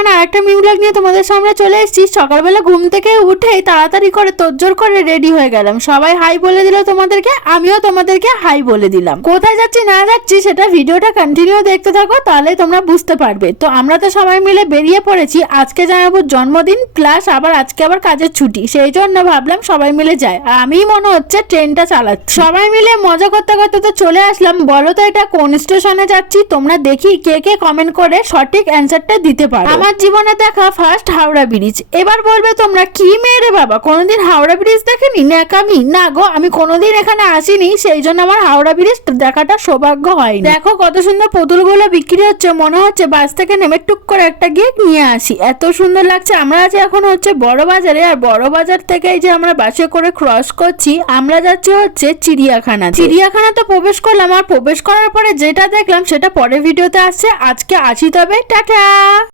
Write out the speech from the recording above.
এখন আরেকটা mu blog নিয়ে তোমাদের সামনে চলে এসেছি। সকালবেলা ঘুম থেকে উঠেই তাড়াতাড়ি করে তোড়জোড় করে রেডি হয়ে গেলাম। সবাই হাই বলে দিল তোমাদেরকে, আমিও তোমাদেরকে হাই বলে দিলাম। কোথায় যাচ্ছি না যাচ্ছি সেটা ভিডিওটা কন্টিনিউ দেখতে থাকো, তাহলে তোমরা বুঝতে পারবে। তো আমরা তো সবাই মিলে বেরিয়ে পড়েছি। আজকে জামাইবাবুর জন্মদিন প্লাস আজকে আবার কাজের ছুটি, সেই জন্য ভাবলাম সবাই মিলে যায়। আর আমি মনে হচ্ছে ট্রেনটা চালাচ্ছি। সবাই মিলে মজা করতে করতে তো চলে আসলাম। বলো তো এটা কোন স্টেশনে যাচ্ছি? তোমরা দেখি কে কে কমেন্ট করে সঠিক অ্যান্সারটা দিতে পারো। আমার জীবনে দেখা ফার্স্ট হাওড়া ব্রিজ। এবার বলবে তোমরা কি মেয়ে রে বাবা, কোনোদিন হাওড়া ব্রিজ দেখেনি? ন্যাকামি না গো, আমি কোনোদিন এখানে আসিনি, সেই জন্য আমার হাওড়া ব্রিজ দেখাটা সৌভাগ্য হয়নি। দেখো কত সুন্দর পুতুলগুলো বিক্রি হচ্ছে, মনে হচ্ছে বাস থেকে নেমে টুক করে একটা গিয়ে নিয়ে আসি, এত সুন্দর লাগছে। আমরা আছি এখন হচ্ছে বড় বাজারে, আর বড় বাজার থেকে এই যে আমরা বাসে করে ক্রস করছি, আমরা যাচ্ছি হচ্ছে চিড়িয়াখানা। চিড়িয়াখানা তো প্রবেশ করলাম, আর প্রবেশ করার পরে যেটা দেখলাম সেটা পরের ভিডিওতে আসছে। আজকে আসি তবে, টাটা।